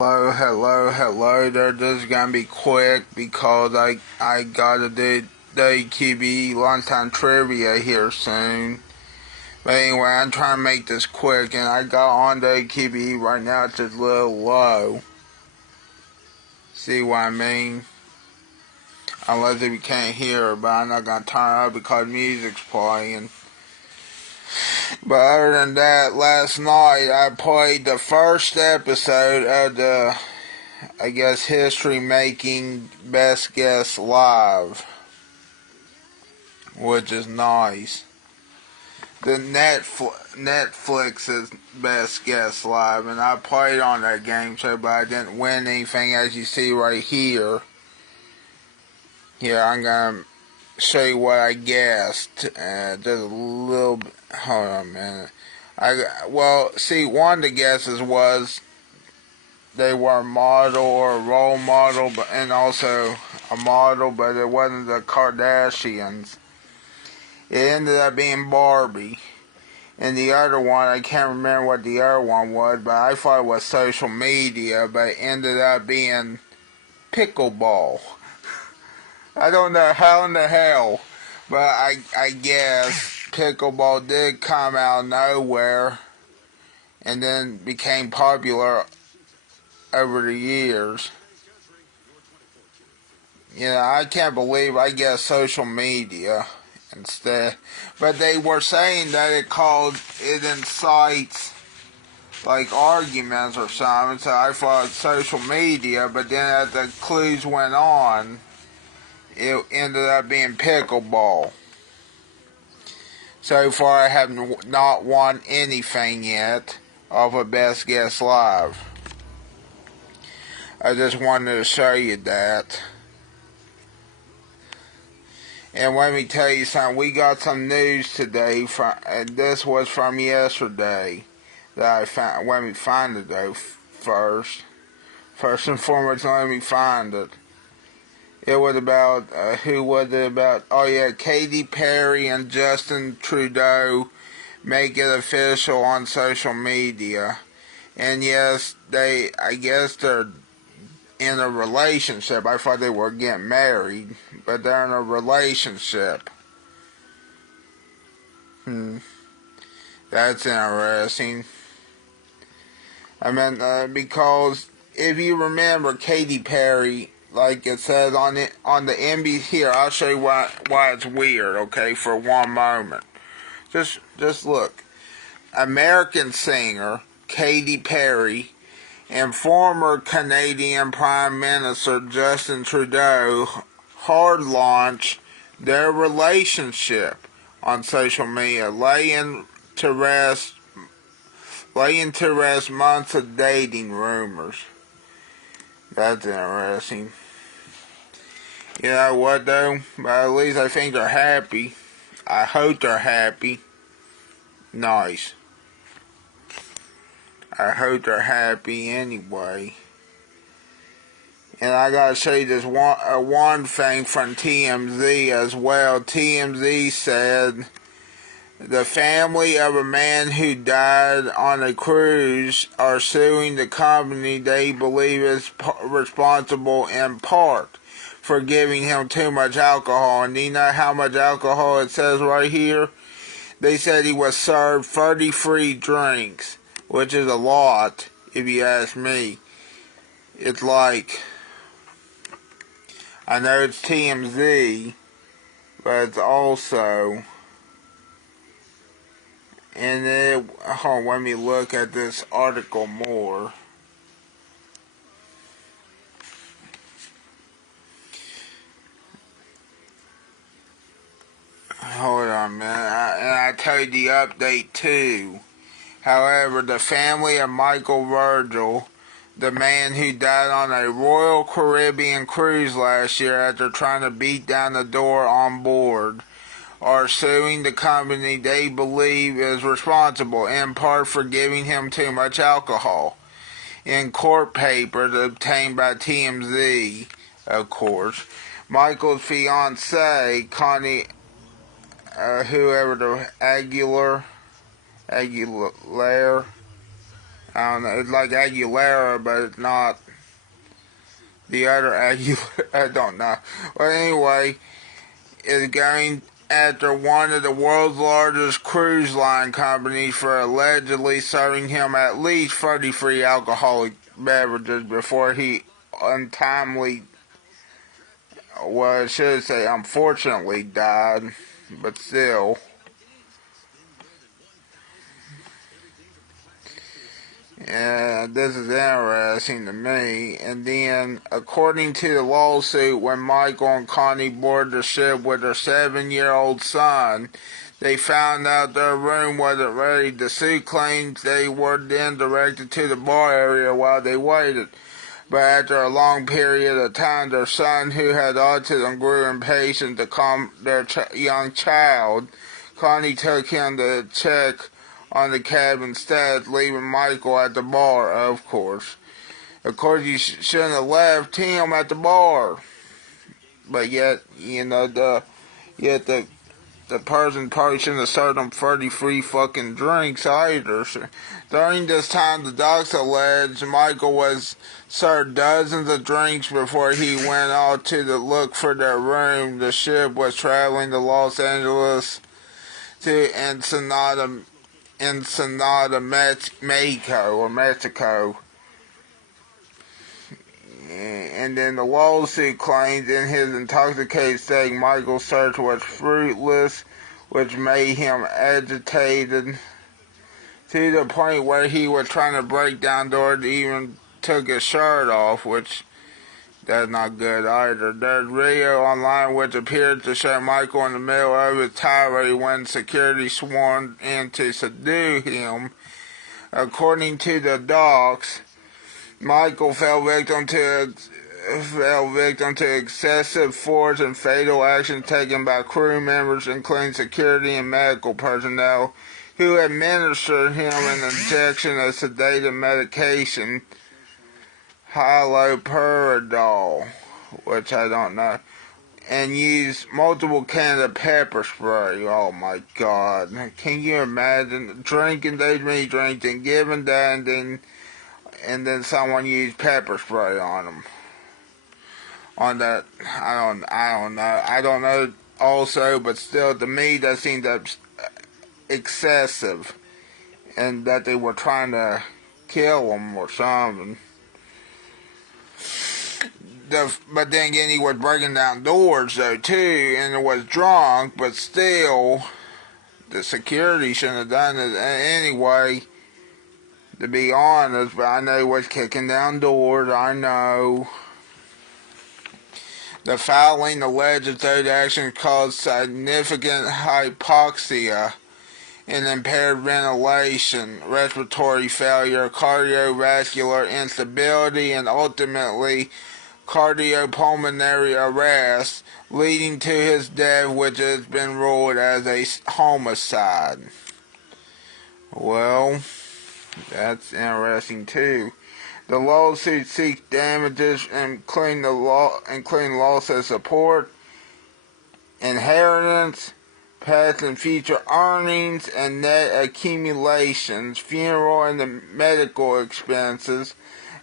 Hello there. This is gonna be quick because I gotta do the EBCV lunchtime trivia here soon. But anyway, I'm trying to make this quick, and I got on the EBCV right now. It's just a little low. See what I mean? Unless if you can't hear it, but I'm not gonna turn it up because music's playing. But other than that, last night I played the first episode of the, I guess, history making Best Guess Live, which is nice. The Netflix's Best Guess Live, and I played on that game show, but I didn't win anything, as you see right here. Here, I'm gonna show you what I guessed. Just a little bit. Hold on a minute. See, one of the guesses was they were a model or a role model, and also a model, but it wasn't the Kardashians. It ended up being Barbie. And the other one, I can't remember what the other one was, but I thought it was social media, but it ended up being pickleball. I don't know how in the hell, but I guess pickleball did come out of nowhere and then became popular over the years. I can't believe I guess social media instead. But they were saying that it incites like arguments or something, so I thought social media, but then as the clues went on, it ended up being pickleball. So far I have not won anything yet off of Best Guess Live. I just wanted to show you that. And let me tell you something, we got some news today, and this was from yesterday that I found. Let me find it though first. First and foremost, let me find it. It was about, who was it about? Oh yeah, Katy Perry and Justin Trudeau make it official on social media. And yes, I guess they're in a relationship. I thought they were getting married, but they're in a relationship. That's interesting. I mean, because if you remember Katy Perry, like it says on the NBC here, I'll show you why it's weird. Okay, for one moment, just look. American singer Katy Perry and former Canadian Prime Minister Justin Trudeau hard launch their relationship on social media, laying to rest months of dating rumors. That's interesting. You know what though? But at least I think they're happy. I hope they're happy. Nice. I hope they're happy anyway. And I gotta show you this one thing from TMZ as well. TMZ said the family of a man who died on a cruise are suing the company they believe is responsible in part for giving him too much alcohol. And do you know how much alcohol it says right here? They said he was served 33 drinks, which is a lot, if you ask me. It's like, I know it's TMZ, but it's also, and let me look at this article more. Hold on, man. And I tell you the update too. However, the family of Michael Virgil, the man who died on a Royal Caribbean cruise last year after trying to beat down the door on board, are suing the company they believe is responsible, in part for giving him too much alcohol. In court papers obtained by TMZ, of course, Michael's fiancée, Connie, whoever the Aguilera, I don't know. It's like Aguilera, but it's not the other Aguilera. I don't know. But anyway, is going after one of the world's largest cruise line companies for allegedly serving him at least 33 alcoholic beverages before he untimely, well, I should say unfortunately died, but still. Yeah, this is interesting to me. And then, according to the lawsuit, when Michael and Connie boarded the ship with their 7-year-old son, they found out their room wasn't ready. The suit claims they were then directed to the bar area while they waited. But after a long period of time, their son, who had autism, grew impatient to calm their young child. Connie took him to check on the cabin steps, leaving Michael at the bar, of course. Of course, you shouldn't have left him at the bar. But yet, the person probably shouldn't have served him 33 fucking drinks either. So, during this time, the docs alleged Michael was served dozens of drinks before he went out to look for their room. The ship was traveling to Los Angeles to Ensenada, Mexico. And then the lawsuit claims in his intoxicated state, Michael's search was fruitless, which made him agitated to the point where he was trying to break down doors, even took his shirt off, which that's not good either. There's video online which appeared to show Michael in the middle of his tirade when security swarmed in to subdue him. According to the docs, Michael fell victim to excessive force and fatal action taken by crew members, including security and medical personnel, who administered him an injection of sedative medication, haloperidol, which I don't know, and used multiple cans of pepper spray. Oh my God. Can you imagine drinking those many drinks and giving that, and then someone used pepper spray on them? On that, I don't know also, but still, to me, that seemed excessive, and that they were trying to kill him or something. But then again, he was breaking down doors though too, and was drunk. But still, the security shouldn't have done it anyway. To be honest, but I know he was kicking down doors. I know. The fouling alleged those actions caused significant hypoxia and impaired ventilation, respiratory failure, cardiovascular instability, and ultimately cardiopulmonary arrest, leading to his death, which has been ruled as a homicide. Well, that's interesting too. The lawsuit seeks damages, including loss of support, inheritance, past and future earnings and net accumulations, funeral and medical expenses,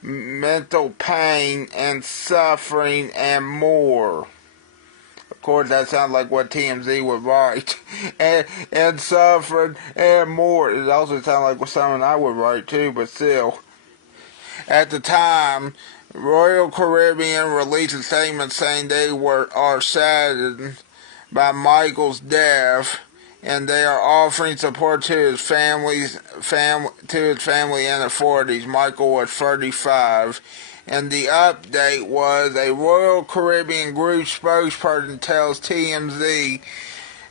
mental pain and suffering, and more. Of course, that sounds like what TMZ would write. and suffering and more. It also sounds like something I would write too, but still. At the time, Royal Caribbean released a statement saying they are saddened by Michael's death, and they are offering support to his family and authorities. Michael was 35, and the update was a Royal Caribbean group spokesperson tells TMZ.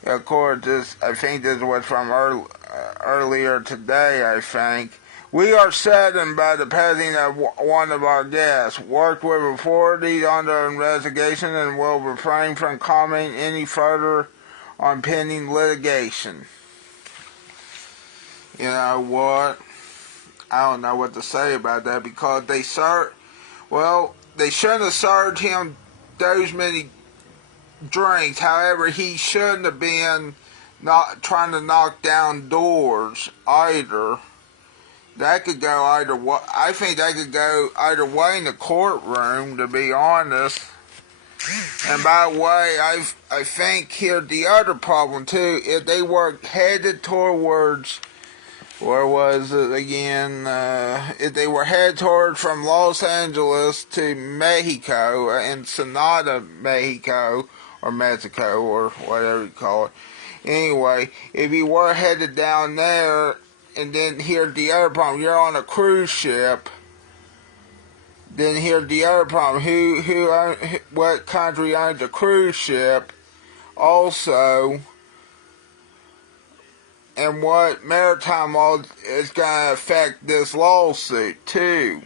Of course, I think this was from earlier today. I think. We are saddened by the passing of one of our guests, worked with authorities on the investigation, and will refrain from commenting any further on pending litigation. You know what? I don't know what to say about that, because they shouldn't have served him those many drinks. However, he shouldn't have been not trying to knock down doors either. that could go either way. I think that could go either way in the courtroom, to be honest. And by the way, I think here's the other problem too. If they were headed towards, where was it again? If they were headed towards from Los Angeles to Mexico, Ensenada, Mexico, or Mexico, or whatever you call it. Anyway, if you were headed down there, and then here's the other problem, you're on a cruise ship, then here's the other problem, what country owns a cruise ship, also, and what maritime law is going to affect this lawsuit, too.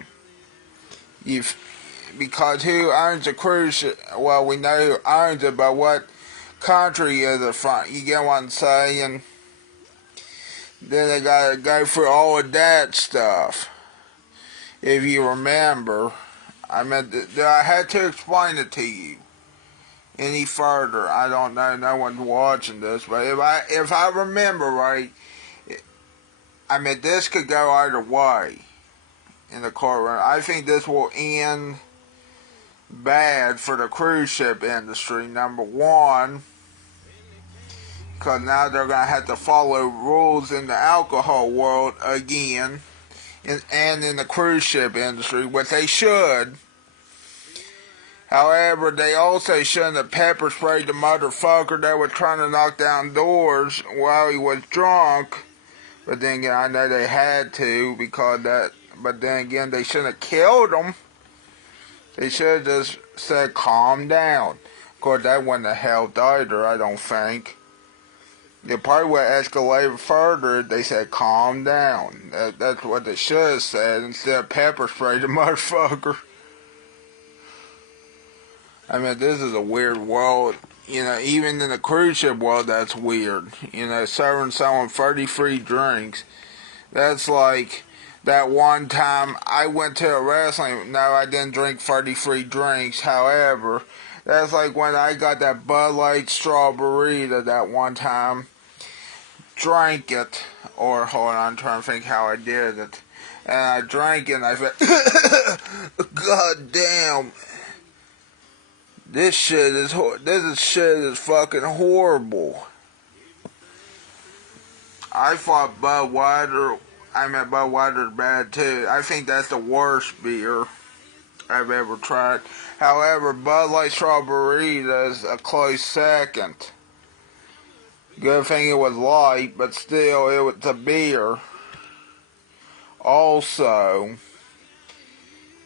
Because who owns a cruise ship? Well, we know who owns it, but what country is it from? You get what I'm saying? Then they gotta go through all of that stuff. If you remember, I had to explain it to you any further. I don't know, no one's watching this, but if I remember right, this could go either way in the courtroom. I think this will end bad for the cruise ship industry, number one, because now they're going to have to follow rules in the alcohol world again, and in the cruise ship industry, which they should. However, they also shouldn't have pepper sprayed the motherfucker that was trying to knock down doors while he was drunk. But then again, I know they had to, but then again, they shouldn't have killed him. They should have just said, calm down. Of course, that wouldn't have helped either, I don't think. It probably would have escalated further if they said, calm down. That's what they should have said, instead of pepper spray the motherfucker. This is a weird world. Even in the cruise ship world, that's weird. Serving someone 30 free drinks. That's like that one time I went to a wrestling. No, I didn't drink 30 free drinks. However, that's like when I got that Bud Light strawberry that one time. Drank it. Or, hold on, I'm trying to think how I did it. And I drank it and I said, God damn. This shit is fucking horrible. I thought Budweiser is bad too. I think that's the worst beer I've ever tried. However, Bud Light Strawberry is a close second. Good thing it was light, but still, it was a beer. Also,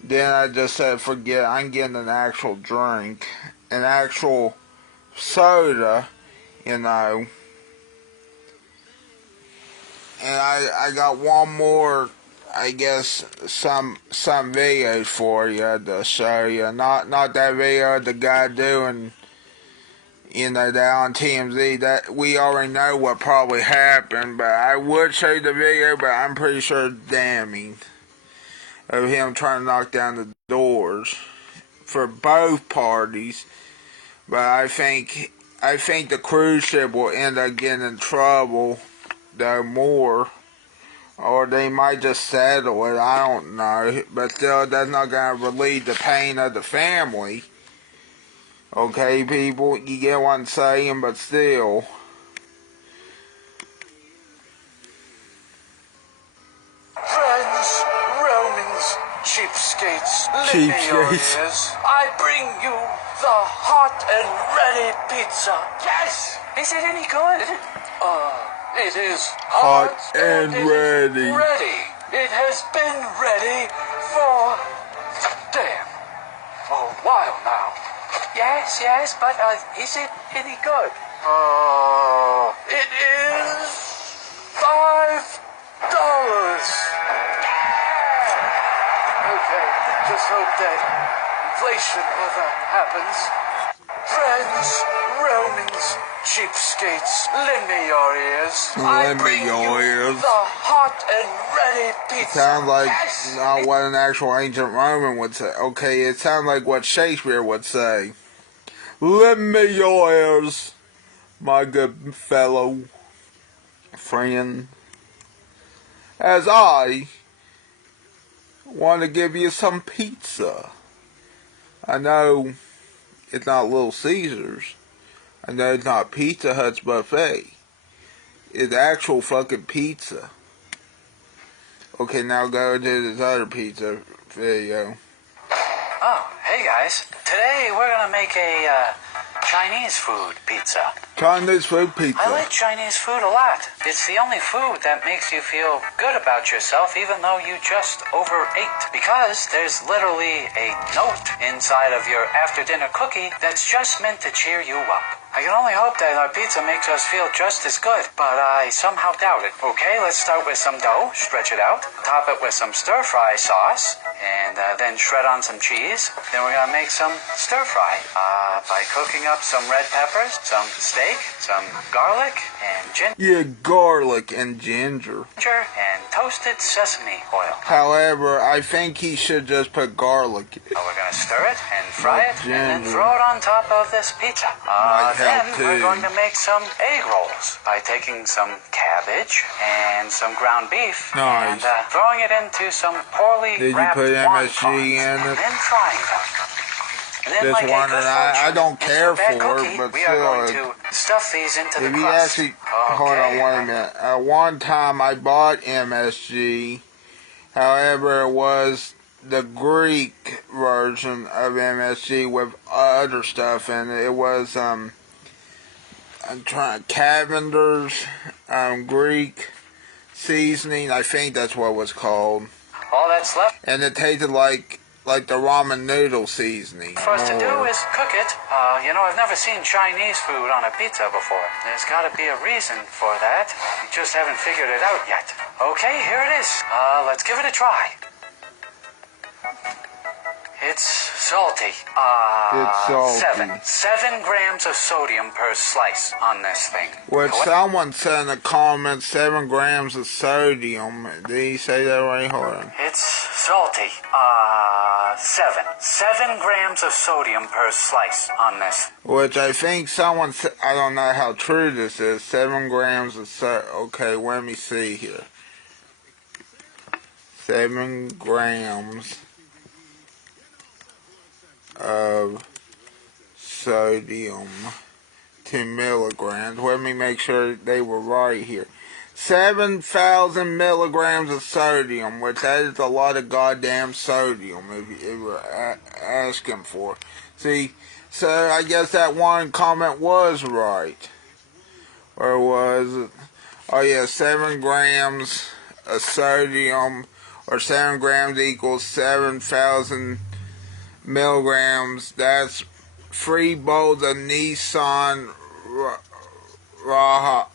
then I just said, forget, I'm getting an actual drink, an actual soda, And I got one more, I guess, some videos for you to show you. Not that video of the guy doing, that on TMZ. That we already know what probably happened, but I would show you the video, but I'm pretty sure it's damning, of him trying to knock down the doors for both parties. But I think the cruise ship will end up getting in trouble, though, more. Or they might just settle it, I don't know. But still, that's not going to relieve the pain of the family. Okay, people, you get what I'm saying, but still. Friends, Romans, cheapskates, lend me your ears. I bring you the hot and ready pizza. Yes! Is it any good? It is hot and ready. It has been ready for, a while now. Yes, but is it any good? It is $5. Okay, just hope that inflation never happens. Friends, Romans, cheapskates, lend me your ears. Lend me your ears. The hot and ready pizza. Sounds like not what an actual ancient Roman would say. Okay, it sounds like what Shakespeare would say. Lend me your ears, my good fellow friend, as I want to give you some pizza. I know it's not Little Caesars. I know it's not Pizza Hut's buffet. It's actual fucking pizza. Okay, now go to this other pizza video. Oh, hey guys. Today we're gonna make a Chinese food pizza. Chinese food pizza. I like Chinese food a lot. It's the only food that makes you feel good about yourself even though you just overate. Because there's literally a note inside of your after-dinner cookie that's just meant to cheer you up. I can only hope that our pizza makes us feel just as good, but I somehow doubt it. Okay, let's start with some dough, stretch it out, top it with some stir-fry sauce, and then shred on some cheese. Then we're gonna make some stir-fry by cooking up some red peppers, some steak, some garlic, and ginger. Yeah, garlic and ginger. And toasted sesame oil. However, I think he should just put garlic. We're gonna stir it and fry it, and then throw it on top of this pizza. Then we're going to make some egg rolls by taking some cabbage and some ground beef and throwing it into some poorly wrapped wonton in and then frying them. And then, this like one that I don't care for, cookie, but we are going to stuff these into the if you crust. actually, hold on, wait a minute. At one time I bought MSG, however it was the Greek version of MSG with other stuff in it. It was Cavender's Greek seasoning. I think that's what it was called. All that's left. And it tasted like the ramen noodle seasoning. For us to do is cook it. I've never seen Chinese food on a pizza before. There's got to be a reason for that. We just haven't figured it out yet. Okay, here it is. Let's give it a try. It's salty. It's salty. 7 grams of sodium per slice on this thing. Well, someone said in the comments 7 grams of sodium. Did he say that right? Hold on. It's salty. 7 grams of sodium per slice on this. Which I think someone said, I don't know how true this is. 7 grams of okay, let me see here. 7 grams of sodium, 10 milligrams. Let me make sure they were right here. 7,000 milligrams of sodium, which that is a lot of goddamn sodium if you're asking for. See, so I guess that one comment was right. Or was it? Oh yeah, 7 grams of sodium, or 7 grams equals 7,000 milligrams. That's 3 bowls of Nissan Raha.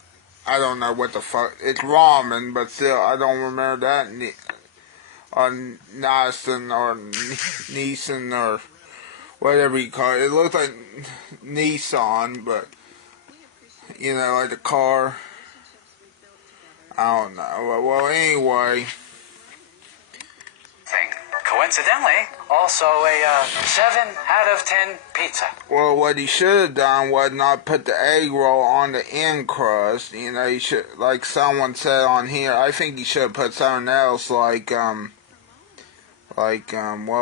I don't know what the fuck. It's ramen, but still, I don't remember that. Nissan or Nissan or whatever you call it. It looks like Nissan, but like the car. I don't know. Well, anyway. Coincidentally, also a 7 out of 10 pizza. Well, what he should have done was not put the egg roll on the end crust. He should, like someone said on here, I think he should have put something else like what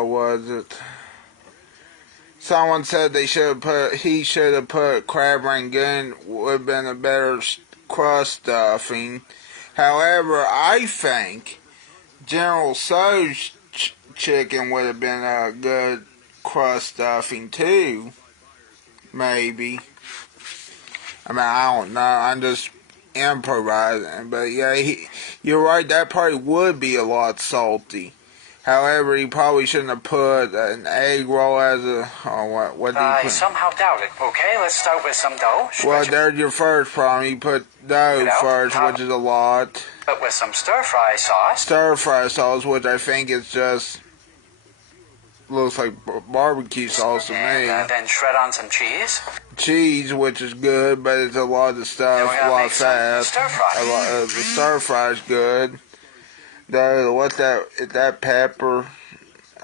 was it? Someone said he should have put crab rangoon, would have been a better crust stuffing. However, I think General Tso's chicken would have been a good crust stuffing too. Maybe. I mean, I don't know. I'm just improvising. But yeah, you're right. That probably would be a lot salty. However, he probably shouldn't have put an egg roll as a... what did he put? I somehow doubt it. Okay, let's start with some dough. Well, there's your first problem. You put dough first, which is a lot. But with some stir-fry sauce. Stir-fry sauce, which I think is just... looks like barbecue sauce to me. And then shred on some cheese. Cheese, which is good, but it's a lot of stuff, a lot of fat. Stir-fry. The stir-fry is good. What's that? Is that pepper?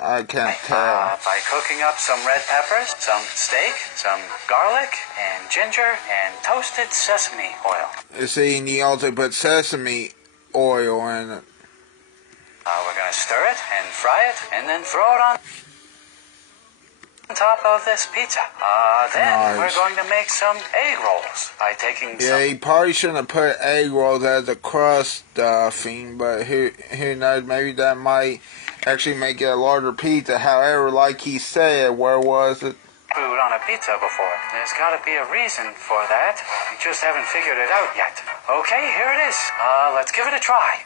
I can't tell. By cooking up some red peppers, some steak, some garlic, and ginger, and toasted sesame oil. You see, and you also put sesame oil in it. We're going to stir it and fry it and then throw it on top of this pizza. Then we're going to make some egg rolls by taking some... Yeah, he probably shouldn't have put egg rolls as a crust stuffing, but who knows, maybe that might actually make it a larger pizza. However, like he said, where was it? Food on a pizza before. There's got to be a reason for that. You just haven't figured it out yet. Okay, here it is. Let's give it a try.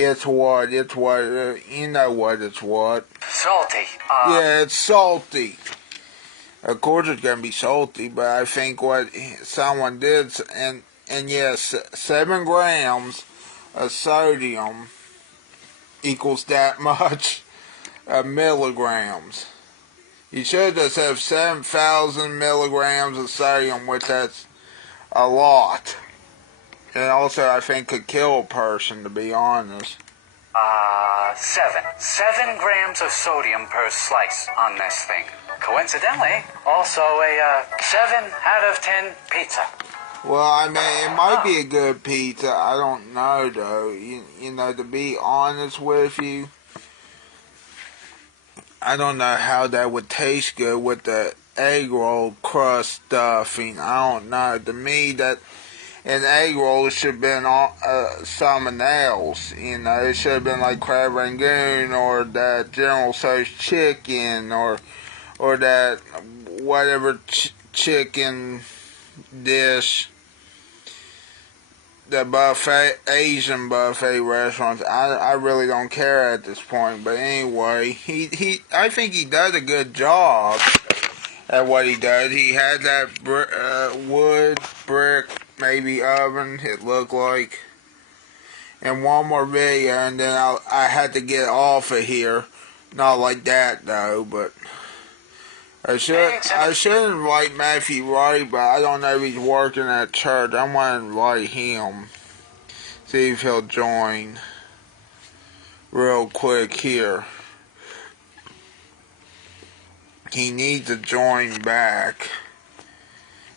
It's what? You know what it's what. Salty. Yeah, it's salty. Of course it's going to be salty, but I think what someone did, and yes, 7 grams of sodium equals that much milligrams. You should just have 7,000 milligrams of sodium, which that's a lot. And also, I think could kill a person, to be honest. 7 grams of sodium per slice on this thing. Coincidentally, also a 7 out of 10 pizza. Well, I mean, it might be a good pizza. I don't know, though. You know, to be honest with you, I don't know how that would taste good with the egg roll crust stuffing. I don't know. To me, that an egg roll should have been something else. You know, it should have been like crab rangoon or that General Tso's chicken or that whatever chicken dish. The buffet, Asian buffet restaurants, I really don't care at this point. But anyway, I think he does a good job at what he does. He had that wood brick, maybe oven, it looked like. And one more video, and then I had to get off of here. Not like that though, but I should invite Matthew Wright, but I don't know if he's working at church. I want to invite him. See if he'll join real quick here. He needs to join back.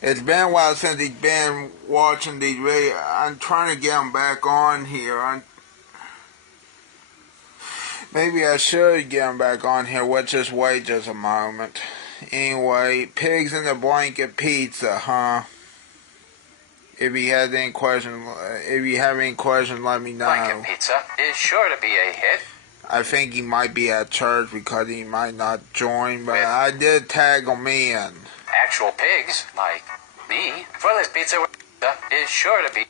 It's been a while since he's been watching these videos. I'm trying to get him back on here. Maybe I should get him back on here. Let's just wait just a moment. Anyway, pigs in the blanket pizza, huh? If you have any questions, let me know. Blanket pizza is sure to be a hit. I think he might be at church because he might not join, but I did tag him in. Actual pigs, like me, for this pizza is sure to be...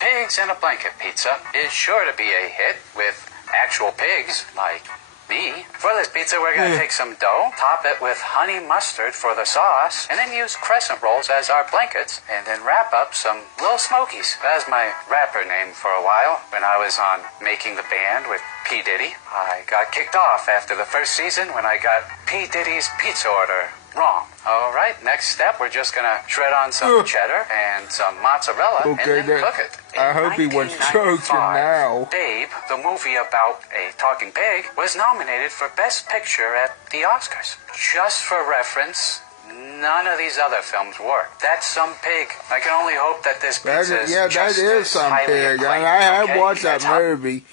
Pigs in a blanket pizza is sure to be a hit with actual pigs, like me. For this pizza, we're going to take some dough, top it with honey mustard for the sauce, and then use crescent rolls as our blankets, and then wrap up some little smokies. That's my rapper name for a while. When I was on Making the Band with P. Diddy, I got kicked off after the first season when I got P. Diddy's pizza order wrong. Alright, next step, we're just gonna shred on some cheddar and some mozzarella and then cook it. I hope he was joking now. Babe, the movie about a talking pig, was nominated for Best Picture at the Oscars. Just for reference, none of these other films work. That's Some Pig. I can only hope that this pizza is just as Some highly Pig. acclaimed. I have watched that movie.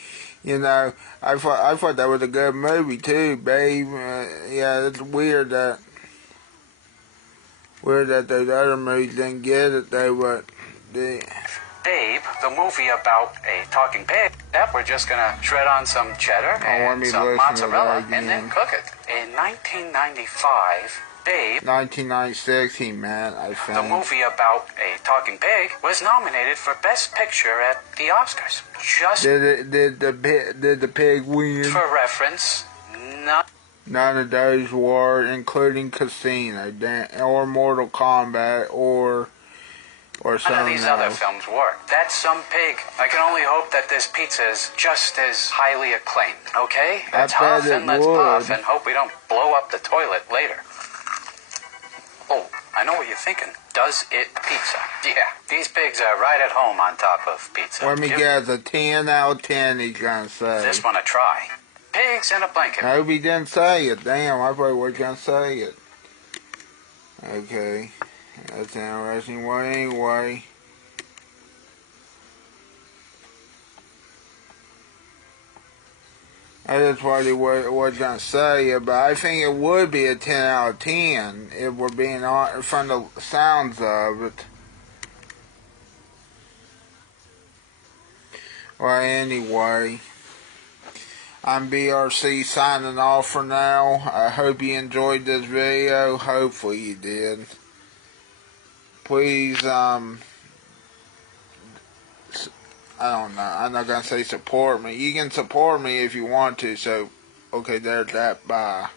You know, I thought that was a good movie too, babe. Yeah, it's weird that those other movies didn't get it though, but Babe, the movie about a talking pig. Yep, we're just gonna shred on some cheddar and some mozzarella and then cook it. In 1995, Babe, 1996 he meant, I think. The movie about a talking pig was nominated for Best Picture at the Oscars. Just did the pig win? For reference, none of those were, including Casino or Mortal Kombat or something none of these other films work. That's Some Pig. I can only hope that this pizza is just as highly acclaimed. Okay? Let's huff and let's puff and hope we don't blow up the toilet later. Oh, I know what you're thinking. Does it pizza? Yeah, these pigs are right at home on top of pizza. Let me guess, a 10 out of 10 he's gonna say. Just want to try. Pigs in a blanket. No, he didn't say it. Damn, I thought he was gonna say it. Okay. That's interesting. Well, anyway. That's what he was going to say, but I think it would be a 10 out of 10 if we're being on from the sounds of it. Well, anyway, I'm BRC signing off for now. I hope you enjoyed this video. Hopefully you did. Please, I don't know. I'm not going to say support me. You can support me if you want to, so, okay, there's that. Bye.